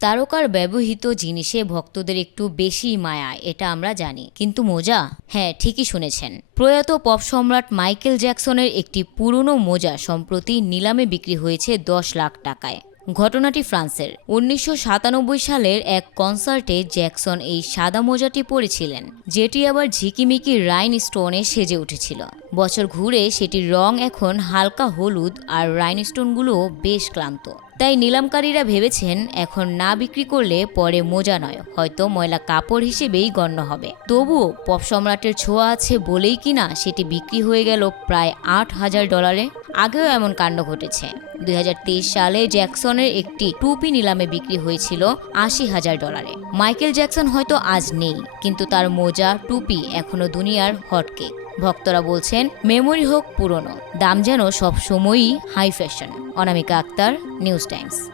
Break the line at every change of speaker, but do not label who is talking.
তারকার ব্যবহৃত জিনিসে ভক্তদের একটু বেশি মায়া, এটা আমরা জানি। কিন্তু মোজা? হ্যাঁ ঠিকই শুনেছেন। প্রয়াত পপ সম্রাট মাইকেল জ্যাকসনের একটি পুরনো মোজা সম্প্রতি নিলামে বিক্রি হয়েছে দশ লাখ টাকায়। ঘটনাটি ফ্রান্সের। উনিশশো সাতানব্বই সালের এক কনসার্টে জ্যাকসন এই সাদা মোজাটি পরেছিলেন, যেটি আবার ঝিকিমিকি রাইন স্টোনে সেজে উঠেছিল। বছর ঘুরে সেটির রং এখন হালকা হলুদ আর রাইন স্টোনগুলোও বেশ ক্লান্ত। তাই নিলামকারীরা ভেবেছেন এখন না বিক্রি করলে পরে মোজা নয়, হয়তো ময়লা কাপড় হিসেবেই গণ্য হবে। তবুও পপ সম্রাটের ছোঁয়া আছে বলেই কিনা সেটি বিক্রি হয়ে গেল প্রায় আট হাজার ডলারে। আগেও এমন কাণ্ড ঘটেছে। দুই হাজার তেইশ সালে জ্যাকসনের একটি টুপি নিলামে বিক্রি হয়েছিল আশি হাজার ডলারে। মাইকেল জ্যাকসন হয়তো আজ নেই, কিন্তু তার মোজা, টুপি এখনও দুনিয়ার হটকেক। ভক্তরা বলছেন, মেমোরি হোক পুরনো, দাম যেন সব সময়ই high fashion. Anamika Akter, news times.